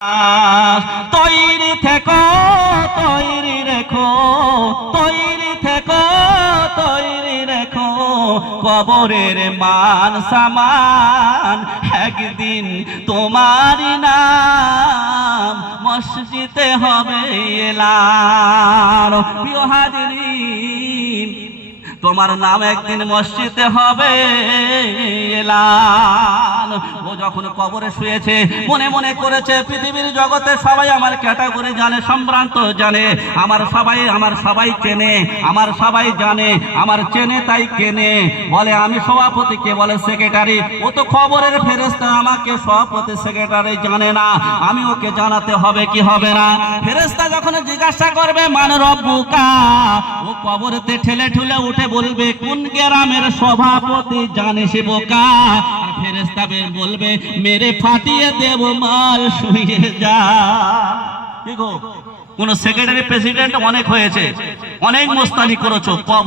তৈরি থেকো, তৈরি রেখো, তৈরি থেকো, তৈরি রেখো, কবরের মান সামান একদিন তোমারই নাম মসজিদে হবে এলান। প্রিয় হাজিরিন, তোমার নাম একদিন মসজিদে হবে এলান। ও যখন কবরে শুয়েছে মনে মনে করেছে পৃথিবীর জগতে সবাই আমার ক্যাটাগরি জানে, সম্ভ্রান্ত জানে, আমার সবাই চেনে, আমার সবাই জানে, আমার চেনে তাই কেনে, বলে আমি সভাপতি, কে বলে সেক্রেটারি। ও তো খবরের ফেরেশতা, আমাকে সভাপতি সেক্রেটারি জানে না, আমি ওকে জানাতে হবে কি হবে না? ফেরেশতা যখন জিজ্ঞাসা করবে মান রব্বুকা, ও কবরেতে ঠেলে ঠুলে উঠে বলবে কোন গ্রামের সভাপতি জানিস বোকা? আর ফেরেশতা বলবে মেরে ফাটিয়ে দেব মাল, শুয়ে যা। কি গো, কোন সেক্রেটারি প্রেসিডেন্ট অনেক হয়েছে, অনেক মোস্তানি করেছো,